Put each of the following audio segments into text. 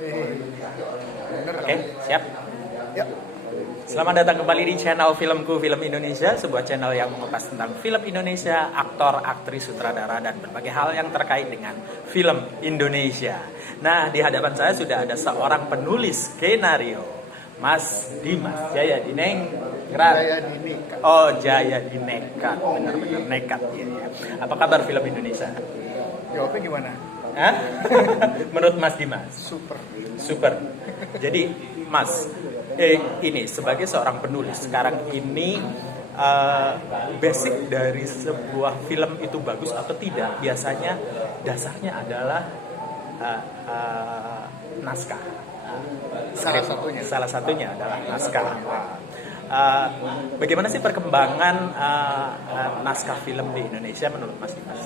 Oke, siap. Ya. Selamat datang kembali di channel Filmku Film Indonesia, sebuah channel yang mengupas tentang film Indonesia, aktor, aktris, sutradara, dan berbagai hal yang terkait dengan film Indonesia. Nah, di hadapan saya sudah ada seorang penulis skenario, Mas Dimas Jaya Dineng. Jaya Dineka. Oh, Jaya Dineka, benar-benar nekat ya. Apa kabar film Indonesia? Jawabnya gimana? Hah? Menurut Mas Dimas? Super. Jadi, Mas, ini sebagai seorang penulis sekarang ini basic dari sebuah film itu bagus atau tidak biasanya dasarnya adalah naskah. Salah satunya adalah naskah. Bagaimana sih perkembangan naskah film di Indonesia menurut Mas Dimas?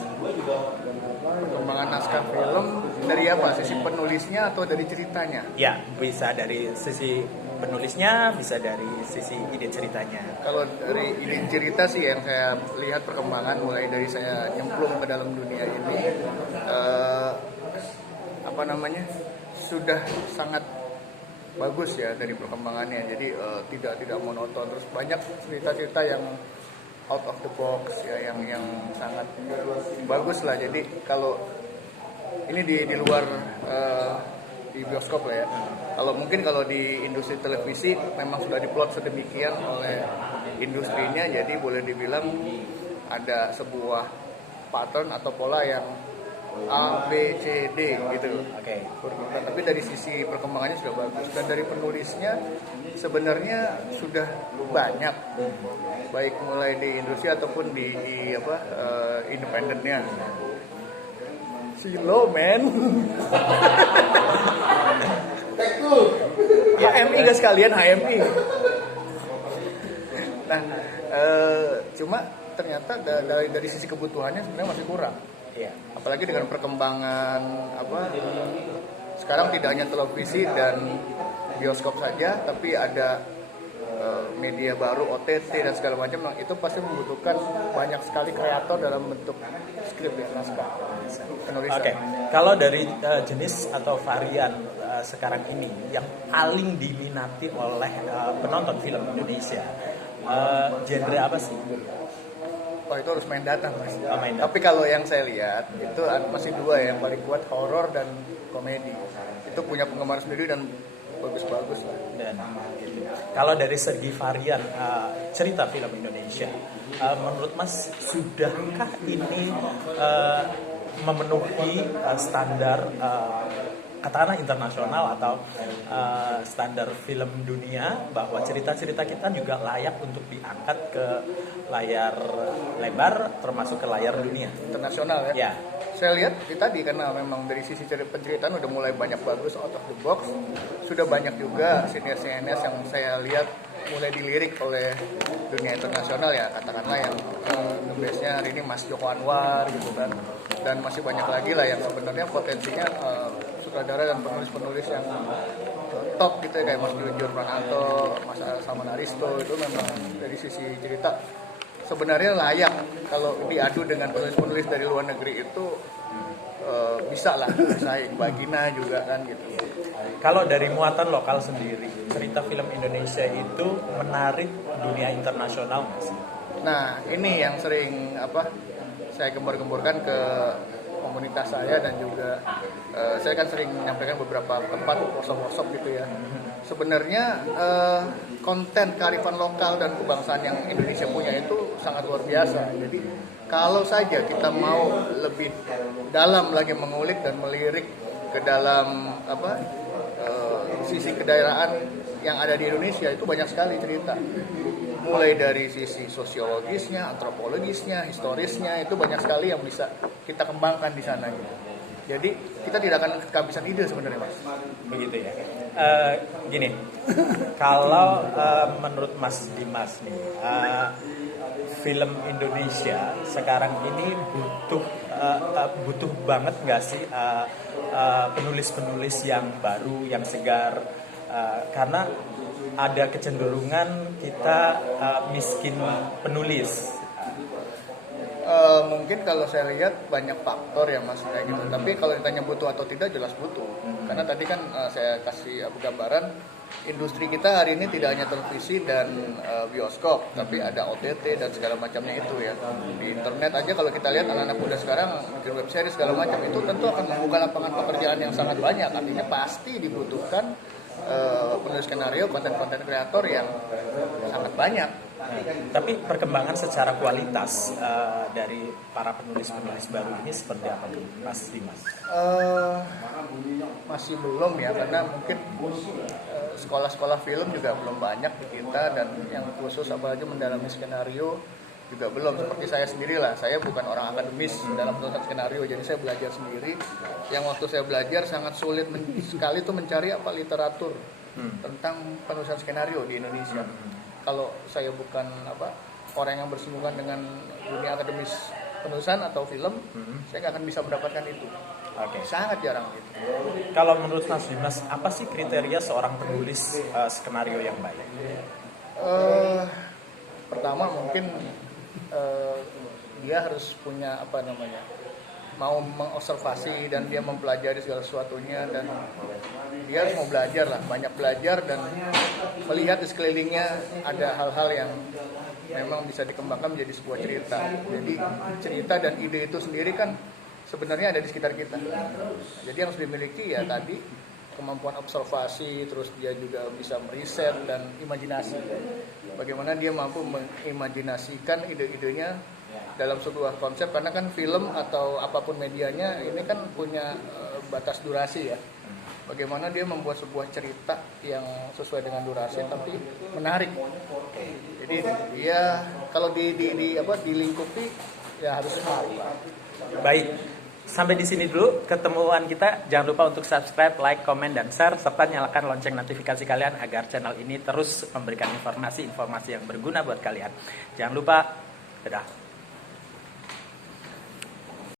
Perkembangan naskah film dari apa? Sisi penulisnya atau dari ceritanya? Ya, bisa dari sisi penulisnya, bisa dari sisi ide ceritanya. Kalau dari ide cerita sih yang saya lihat perkembangan mulai dari saya nyemplung ke dalam dunia ini, sudah sangat bagus ya dari perkembangannya. Jadi tidak monoton, terus banyak cerita-cerita yang out of the box ya, yang sangat bagus lah. Jadi kalau ini di luar di bioskop lah ya. Kalau di industri televisi memang sudah diplot sedemikian oleh industrinya, jadi boleh dibilang ada sebuah pattern atau pola yang A, B, C, D gitu. Oke. Tapi dari sisi perkembangannya sudah bagus, dan dari penulisnya sebenarnya sudah banyak, baik mulai di industri ataupun di independennya. Silo men. HMI gak sekalian HMI. Nah, cuma ternyata dari sisi kebutuhannya sebenarnya masih kurang. Iya. Apalagi dengan perkembangan sekarang tidak hanya televisi dan bioskop saja, tapi ada media baru, OTT dan segala macam. Itu pasti membutuhkan banyak sekali kreator dalam bentuk skrip ya, naskah penulisan. Oke. Kalau dari jenis atau varian sekarang ini yang paling diminati oleh penonton film Indonesia, genre apa sih? Oh, itu harus main data mas. Main data. Tapi kalau yang saya lihat itu masih dua yang paling kuat, horor dan komedi. Itu punya penggemar sendiri dan bagus-bagus lah. Dan kalau dari segi varian cerita film Indonesia, menurut Mas sudahkah ini memenuhi standar katakanlah internasional atau standar film dunia, bahwa cerita-cerita kita juga layak untuk diangkat ke layar lebar termasuk ke layar dunia internasional ya? Ya. Saya lihat tadi karena memang dari sisi penceritaan udah mulai banyak bagus, out of the box. Sudah banyak juga sinias-sinias yang saya lihat mulai dilirik oleh dunia internasional ya, katakanlah yang the best-nya hari ini Mas Joko Anwar gitu kan. Dan masih banyak lagi lah yang sebenarnya potensinya sutradara dan penulis-penulis yang top gitu ya, kayak Mas Jujur Prananto, Mas Salman Aristo. Itu memang dari sisi cerita sebenarnya layak kalau diadu dengan penulis-penulis dari luar negeri itu bisa lah bersaing. Bagina juga kan gitu. Kalau dari muatan lokal sendiri, cerita film Indonesia itu menarik dunia internasional nggak sih? Nah ini yang sering saya gembor-gemborkan ke komunitas saya, dan juga saya kan sering menyampaikan beberapa tempat workshop gitu ya. Sebenarnya konten kearifan lokal dan kebangsaan yang Indonesia punya itu sangat luar biasa. Jadi kalau saja kita mau lebih dalam lagi mengulik dan melirik ke dalam sisi kedaerahan yang ada di Indonesia, itu banyak sekali cerita. Mulai dari sisi sosiologisnya, antropologisnya, historisnya, itu banyak sekali yang bisa kita kembangkan di sana gitu. Jadi kita tidak akan kehabisan ide sebenarnya mas. Begitu ya. Gini, kalau menurut Mas Dimas nih, film Indonesia sekarang ini butuh banget nggak sih penulis-penulis yang baru, yang segar, karena ada kecenderungan kita miskin penulis. Mungkin kalau saya lihat banyak faktor ya mas kayak gitu. Tapi kalau ditanya butuh atau tidak, jelas butuh. Karena tadi kan saya kasih gambaran, industri kita hari ini tidak hanya televisi dan bioskop, tapi ada OTT dan segala macamnya itu ya. Di internet aja kalau kita lihat anak-anak muda sekarang bikin web series segala macam, itu tentu akan membuka lapangan pekerjaan yang sangat banyak. Artinya pasti dibutuhkan penulis skenario, konten-konten kreator yang sangat banyak. Tapi perkembangan secara kualitas dari para penulis-penulis baru ini seperti apa tuh, Mas Dimas? Masih belum ya, karena mungkin sekolah-sekolah film juga belum banyak di kita, dan yang khusus apalagi mendalami skenario juga belum. Seperti saya sendiri lah, saya bukan orang akademis dalam penulisan skenario, jadi saya belajar sendiri. Yang waktu saya belajar sangat sulit sekali tuh mencari literatur tentang penulisan skenario di Indonesia. Kalau saya bukan orang yang bersinggungan dengan dunia akademis penulisan atau film, saya nggak akan bisa mendapatkan itu. Oke. Sangat jarang gitu. Kalau menurut Mas Dimas, apa sih kriteria seorang penulis skenario yang baik? Pertama mungkin dia harus punya mau mengobservasi dan dia mempelajari segala sesuatunya, dan dia harus mau belajar lah, banyak belajar dan melihat di sekelilingnya ada hal-hal yang memang bisa dikembangkan menjadi sebuah cerita. Jadi cerita dan ide itu sendiri kan sebenarnya ada di sekitar kita. Jadi yang harus dimiliki ya tadi kemampuan observasi, terus dia juga bisa meriset dan imajinasi. Bagaimana dia mampu mengimajinasikan ide-idenya dalam sebuah konsep, karena kan film atau apapun medianya ini kan punya batas durasi ya. Bagaimana dia membuat sebuah cerita yang sesuai dengan durasi tapi menarik. Jadi dia kalau dilingkupi ya harus smart. Baik, sampai di sini dulu ketemuan kita. Jangan lupa untuk subscribe, like, komen, dan share, serta nyalakan lonceng notifikasi kalian agar channel ini terus memberikan informasi-informasi yang berguna buat kalian. Jangan lupa, dadah.